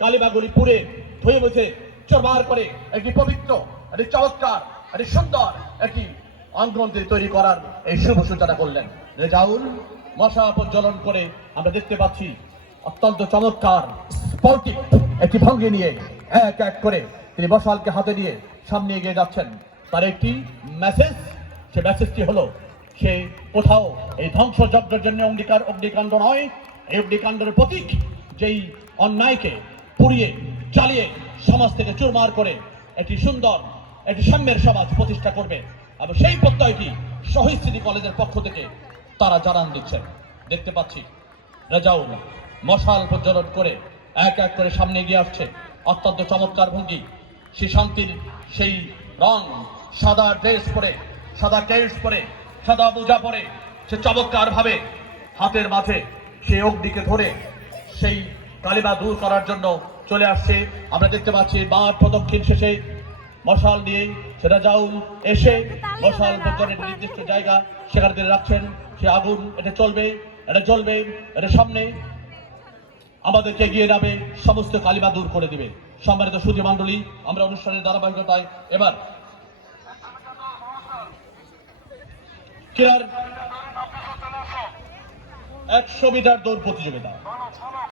কালিমাগুলি পুড়ে ধুয়ে মুছে চরমার করে একটি পবিত্র, একটি চমৎকার, একটি সুন্দর একটি অঙ্গন তৈরি করার এই শুভ সূচনা করলেন রেজাউল। মশা প্রজ্বলন করে আমরা দেখতে পাচ্ছি অত্যন্ত চমৎকার স্পর্টিভ একটি ভঙ্গি নিয়ে এক এক করে তিনি মশালকে হাতে নিয়ে সামনে এগিয়ে যাচ্ছেন। তার একটি মেসেজ, সে মেসেজটি হলো সে কোথাও এই ধ্বংসযজ্ঞের জন্য অগ্নিকাণ্ড নয়, এই অগ্নিকাণ্ডের প্রতীক যেই অন্যায়কে পুড়িয়ে জ্বালিয়ে সমাজ থেকে চুরমার করে একটি সুন্দর একটি সাম্যের সমাজ প্রতিষ্ঠা করবে, এবং সেই প্রত্যয়টি শহীদ স্মৃতি কলেজের পক্ষ থেকে তারা জানান দিচ্ছেন। দেখতে পাচ্ছি রেজাউল মশাল প্রজ্বলন করে এক এক করে সামনে এগিয়ে আসছে, অত্যন্ত চমৎকার ভঙ্গি। সে শান্তির সেই রং, সাদা ড্রেস পরে, সাদা টেলস পরে, সাদা মোজা পরে সে চমৎকার ভাবে হাতের মাঝে সে অগ্নিকে ধরে সেই কালিমা দূর করার জন্য চলে আসছে। আমরা দেখতে পাচ্ছি মাঠ প্রদক্ষিণ শেষে মশাল নিয়ে সে রেজাউল এসে মশাল প্রজ্বলনের নির্দিষ্ট জায়গা সেখানে তিনি রাখছেন। সে আগুন এটা চলবে, এটা জ্বলবে, এটা সামনে আমাদেরকে এগিয়ে যাবে, সমস্ত কালিমা দূর করে দিবে। সম্মানিত সুধী মণ্ডলী, আমরা অনুষ্ঠানের ধারাবাহিকতায় এবার ক্রীড়ার 100 মিটার দৌড় প্রতিযোগিতা